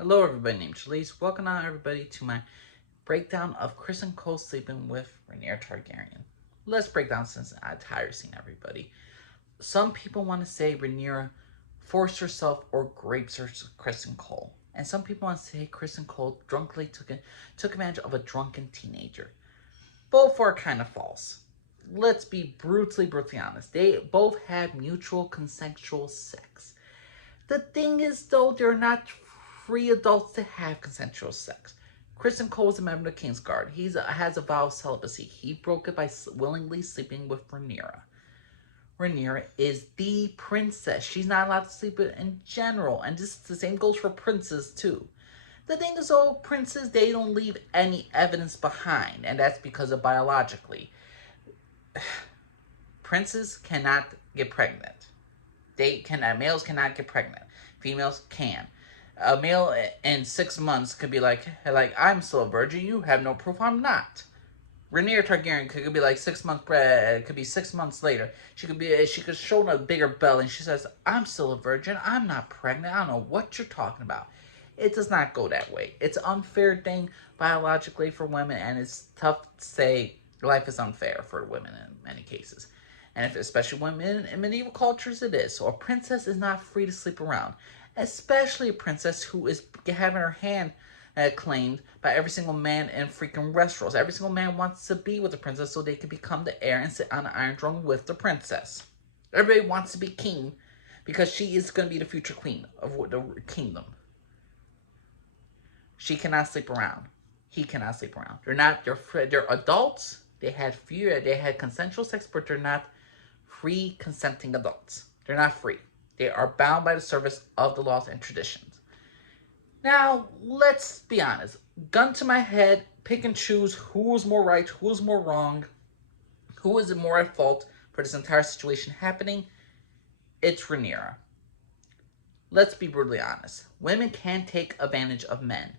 Hello everybody, named Shalise. Welcome on everybody to my breakdown of Criston Cole sleeping with Rhaenyra Targaryen. Let's break down this entire scene, everybody. Some people want to say Rhaenyra forced herself or grapes her Criston Cole. And some people want to say Criston Cole drunkenly took advantage of a drunken teenager. Both are kind of false. Let's be brutally honest. They both had mutual consensual sex. The thing is, though, they're not free adults to have consensual sex. Criston Cole is a member of the Kingsguard. He has a vow of celibacy. He broke it by willingly sleeping with Rhaenyra. Rhaenyra is the princess. She's not allowed to sleep with in general, and this the same goes for princes too. The thing is, though, princes, they don't leave any evidence behind, and that's because of biologically. Princes cannot get pregnant. Males cannot get pregnant. Females can. A male in 6 months could be like, I'm still a virgin. You have no proof. I'm not. Rhaenyra Targaryen could be like 6 months. It could be 6 months later. She could show a bigger belly, and she says, I'm still a virgin. I'm not pregnant. I don't know what you're talking about. It does not go that way. It's an unfair thing biologically for women, and it's tough to say life is unfair for women in many cases. And especially women in medieval cultures, it is. So a princess is not free to sleep around. Especially a princess who is having her hand claimed by every single man in freaking Westeros. Every single man wants to be with the princess so they can become the heir and sit on the Iron Throne with the princess. Everybody wants to be king because she is going to be the future queen of the kingdom. She cannot sleep around. He cannot sleep around. They're adults. They had consensual sex, but they're not free consenting adults. They're not free. They are bound by the service of the laws and traditions. Now, let's be honest. Gun to my head, pick and choose who's more right, who's more wrong, who is more at fault for this entire situation happening. It's Rhaenyra. Let's be brutally honest. Women can take advantage of men.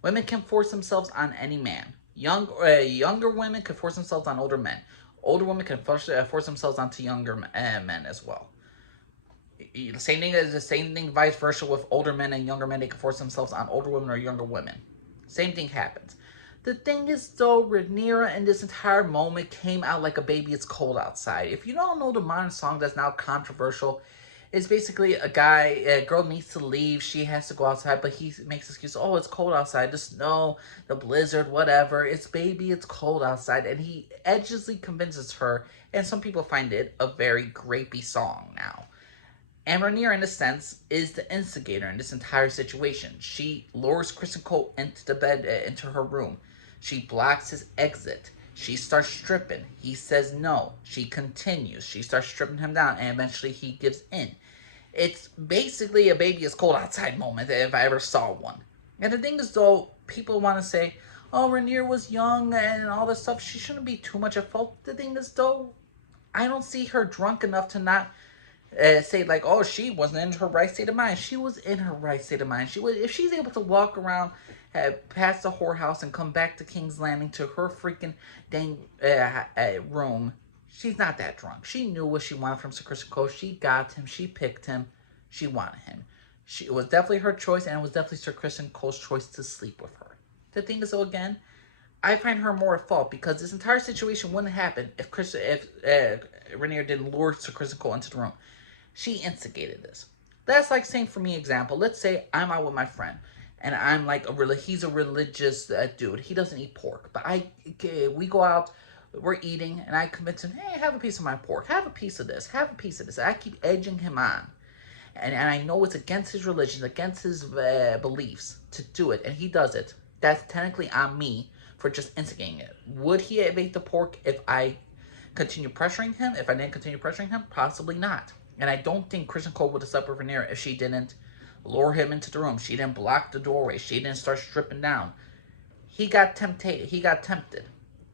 Women can force themselves on any man. Younger women can force themselves on older men. Older women can force themselves onto younger men as well. The same thing vice versa with older men and younger men. They can force themselves on older women or younger women. Same thing happens. The thing is, though, Rhaenyra in this entire moment came out like a baby. It's cold outside. If you don't know the modern song that's now controversial, it's basically a girl needs to leave. She has to go outside, but he makes excuses. Oh, it's cold outside. The snow, the blizzard, whatever. It's cold outside. And he edgiously convinces her, and some people find it a very grapey song now. And Rhaenyra, in a sense, is the instigator in this entire situation. She lures Criston Cole into the bed, into her room. She blocks his exit. She starts stripping. He says no. She continues. She starts stripping him down, and eventually he gives in. It's basically a baby is cold outside moment if I ever saw one. And the thing is, though, people want to say, oh, Rhaenyra was young and all this stuff. She shouldn't be too much at fault. The thing is, though, I don't see her drunk enough to not say, like, oh, she wasn't in her right state of mind. She was in her right state of mind. If she's able to walk around past the whorehouse and come back to King's Landing to her freaking dang room, she's not that drunk. She knew what she wanted from Sir Criston Cole. She got him. She picked him. She wanted him. It was definitely her choice, and it was definitely Sir Criston Cole's choice to sleep with her. The thing is, though, again, I find her more at fault because this entire situation wouldn't happen if Rhaenyra didn't lure Sir Criston Cole into the room. She instigated this. That's like saying, for me, example, let's say I'm out with my friend, and I'm like he's a religious dude. He doesn't eat pork, but we go out, we're eating, and I convince him, hey, have a piece of my pork, have a piece of this, have a piece of this. I keep edging him on. And I know it's against his religion, against his beliefs to do it, and he does it. That's technically on me for just instigating it. Would he evade the pork if I continue pressuring him? If I didn't continue pressuring him? Possibly not. And I don't think Criston Cole would have slept with Rhaenyra if she didn't lure him into the room. She didn't block the doorway. She didn't start stripping down. He got tempted.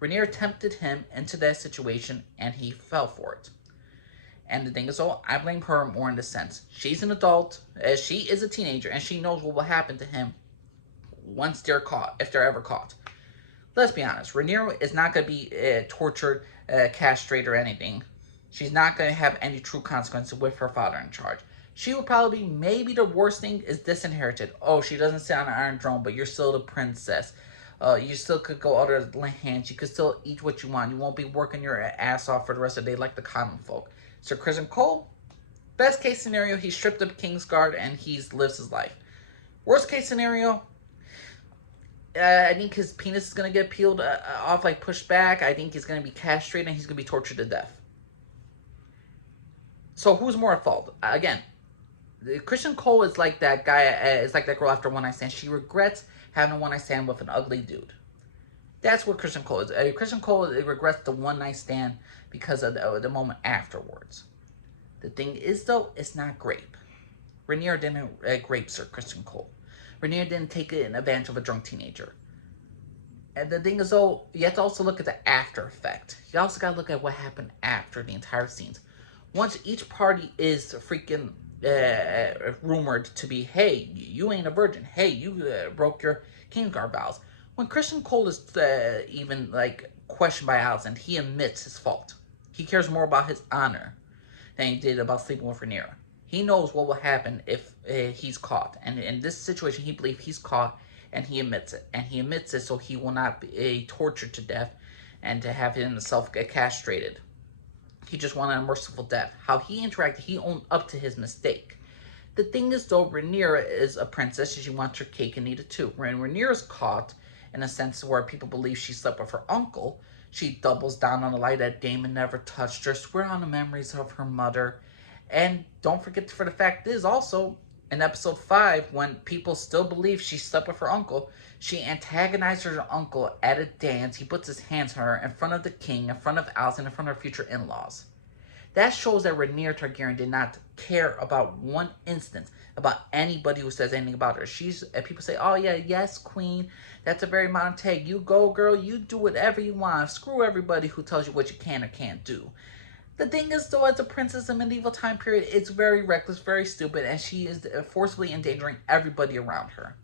Rhaenyra tempted him into that situation, and he fell for it. And the thing is, I blame her more in the sense. She's an adult. She is a teenager, and she knows what will happen to him once they're caught, if they're ever caught. Let's be honest. Rhaenyra is not going to be tortured, castrated, or anything. She's not going to have any true consequences with her father in charge. She would probably be, maybe the worst thing is disinherited. Oh, she doesn't sit on an iron throne, but you're still the princess. You still could go other lands. You could still eat what you want. You won't be working your ass off for the rest of the day like the common folk. Sir Criston Cole, best case scenario, he stripped of Kingsguard and he lives his life. Worst case scenario, I think his penis is gonna get peeled off, like pushed back. I think he's gonna be castrated and he's gonna be tortured to death. So who's more at fault? Again, Criston Cole is like that guy. Is like that girl after one night stand. She regrets having a one night stand with an ugly dude. That's what Criston Cole is. Criston Cole regrets the one night stand because of the moment afterwards. The thing is, though, it's not grape. Rhaenyra didn't grape Sir Criston Cole. Rhaenyra didn't take an advantage of a drunk teenager. And the thing is, though, you have to also look at the after effect. You also got to look at what happened after the entire scenes. Once each party is freaking rumored to be, hey, you ain't a virgin. Hey, you broke your Kingsguard vows. When Criston Cole is even like questioned by Alicent, he admits his fault. He cares more about his honor than he did about sleeping with Rhaenyra. He knows what will happen if he's caught. And in this situation, he believes he's caught and he admits it. And he admits it so he will not be tortured to death and to have himself get castrated. He just wanted a merciful death. How he interacted, he owned up to his mistake. The thing is, though, Rhaenyra is a princess and she wants her cake and eat it too. When Rhaenyra's caught, in a sense where people believe she slept with her uncle, she doubles down on the lie that Daemon never touched her, swear on the memories of her mother. And don't forget, for the fact is also, in episode 5, when people still believe she slept with her uncle, she antagonized her uncle at a dance. He puts his hands on her in front of the king, in front of Alicent, in front of her future in-laws. That shows that Rhaenyra Targaryen did not care about one instance about anybody who says anything about her. People say, oh yeah, yes, queen, that's a very modern take. You go, girl, you do whatever you want. Screw everybody who tells you what you can or can't do. The thing is, though, as a princess in medieval time period, it's very reckless, very stupid, and she is forcibly endangering everybody around her.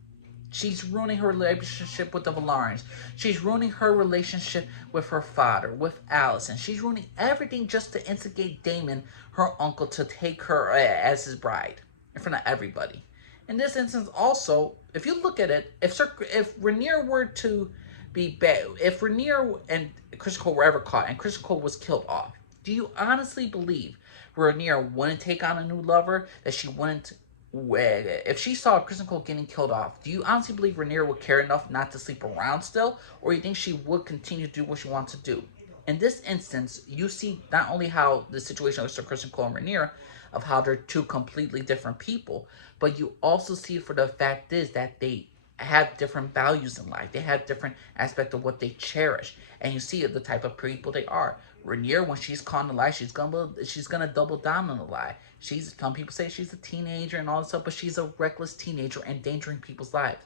She's ruining her relationship with the Valarians. She's ruining her relationship with her father, with Alicent. She's ruining everything just to instigate Daemon, her uncle, to take her as his bride in front of everybody. In this instance, also, if you look at it, if Rhaenyra were to be bad, if Rhaenyra and Criston Cole were ever caught and Criston Cole was killed off, do you honestly believe Rhaenyra wouldn't take on a new lover? That she wouldn't, if she saw Criston Cole getting killed off, do you honestly believe Rhaenyra would care enough not to sleep around still? Or you think she would continue to do what she wants to do? In this instance, you see not only how the situation with Sir Criston Cole and Rhaenyra, of how they're two completely different people, but you also see for the fact is that they have different values in life. They have different aspects of what they cherish. And you see the type of people they are. Rhaenyra, when she's caught in a lie, she's gonna double down on the lie. Some people say she's a teenager and all this stuff, but she's a reckless teenager endangering people's lives.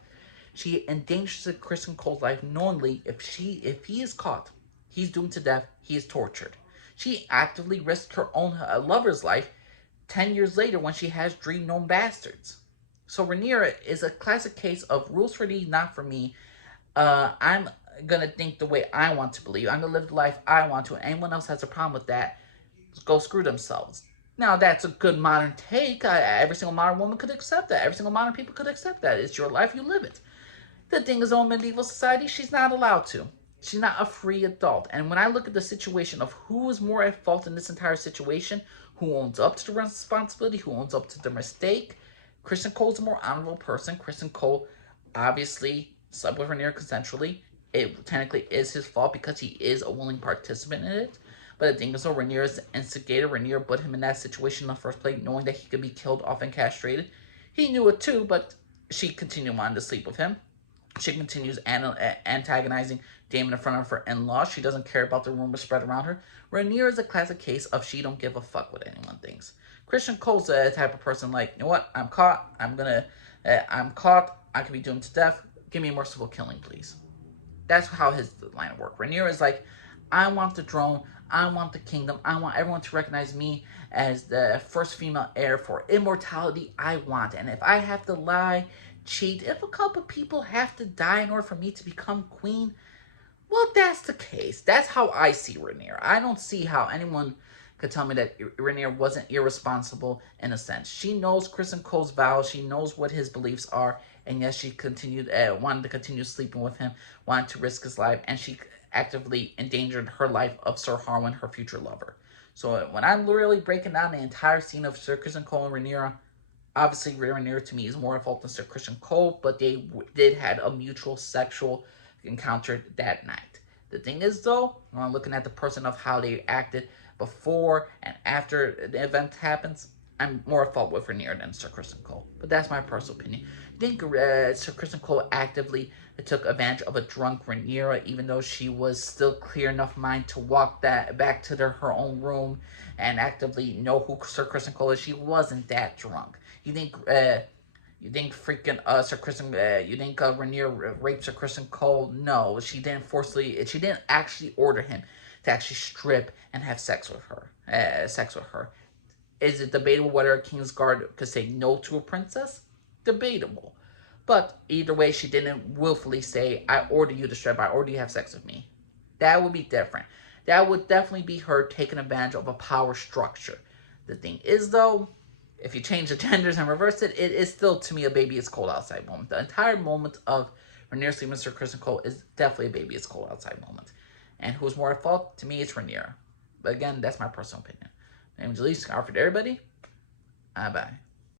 She endangers Criston Cole's life knowingly. If he is caught, he's doomed to death. He is tortured. She actively risked her own lover's life 10 years later when she has dream known bastards. So Rhaenyra is a classic case of rules for thee, not for me. I'm gonna think the way I want to believe. I'm gonna live the life I want to. And anyone else has a problem with that, go screw themselves. Now, that's a good modern take. Every single modern woman could accept that. Every single modern people could accept that. It's your life, you live it. The thing is, in medieval society, she's not allowed to. She's not a free adult. And when I look at the situation of who is more at fault in this entire situation, who owns up to the responsibility, who owns up to the mistake, Criston Cole's a more honorable person. Criston Cole obviously slept with Rhaenyra consensually. It technically is his fault because he is a willing participant in it. But the thing is, though, Rhaenyra is the instigator. Rhaenyra put him in that situation in the first place, knowing that he could be killed off and castrated. He knew it too, but she continued on to sleep with him. She continues antagonizing Daemon in front of her in-laws. She doesn't care about the rumors spread around her. Rhaenyra is a classic case of she don't give a fuck what anyone thinks. Criston Cole's the type of person like, you know what? I'm caught. I'm caught. I could be doomed to death. Give me a merciful killing, please. That's how his line of work. Rhaenyra is like, I want the throne. I want the kingdom. I want everyone to recognize me as the first female heir for immortality. I want. And if I have to lie, cheat, if a couple people have to die in order for me to become queen, well, that's the case. That's how I see Rhaenyra. I don't see how anyone could tell me that Rhaenyra wasn't irresponsible in a sense. She knows Criston Cole's vows. She knows what his beliefs are. And yes, she continued, wanted to continue sleeping with him, wanted to risk his life, and she actively endangered her life of Sir Harwin, her future lover. So when I'm really breaking down the entire scene of Sir Criston Cole and Rhaenyra, obviously Rhaenyra to me is more involved than Sir Criston Cole, but they did had a mutual sexual encounter that night. The thing is, though, when I'm looking at the person of how they acted before and after the event happens, I'm more at fault with Rhaenyra than Sir Criston Cole. But that's my personal opinion. I think Sir Criston Cole actively took advantage of a drunk Rhaenyra, even though she was still clear enough mind to walk that back to her own room and actively know who Sir Criston Cole is. She wasn't that drunk. You think freaking Sir Criston, you think Rhaenyra raped Sir Criston Cole? No, she didn't forcefully. She didn't actually order him to actually strip and have sex with her. Is it debatable whether a Kingsguard could say no to a princess? Debatable. But either way, she didn't willfully say, I order you to strip, I order you to have sex with me. That would be different. That would definitely be her taking advantage of a power structure. The thing is, though, if you change the genders and reverse it, it is still, to me, a baby is cold outside moment. The entire moment of Rhaenyra sleeping with Sir Criston Cole is definitely a baby is cold outside moment. And who's more at fault? To me, it's Rhaenyra. But again, that's my personal opinion. My name is Elise. Out for everybody. Bye-bye.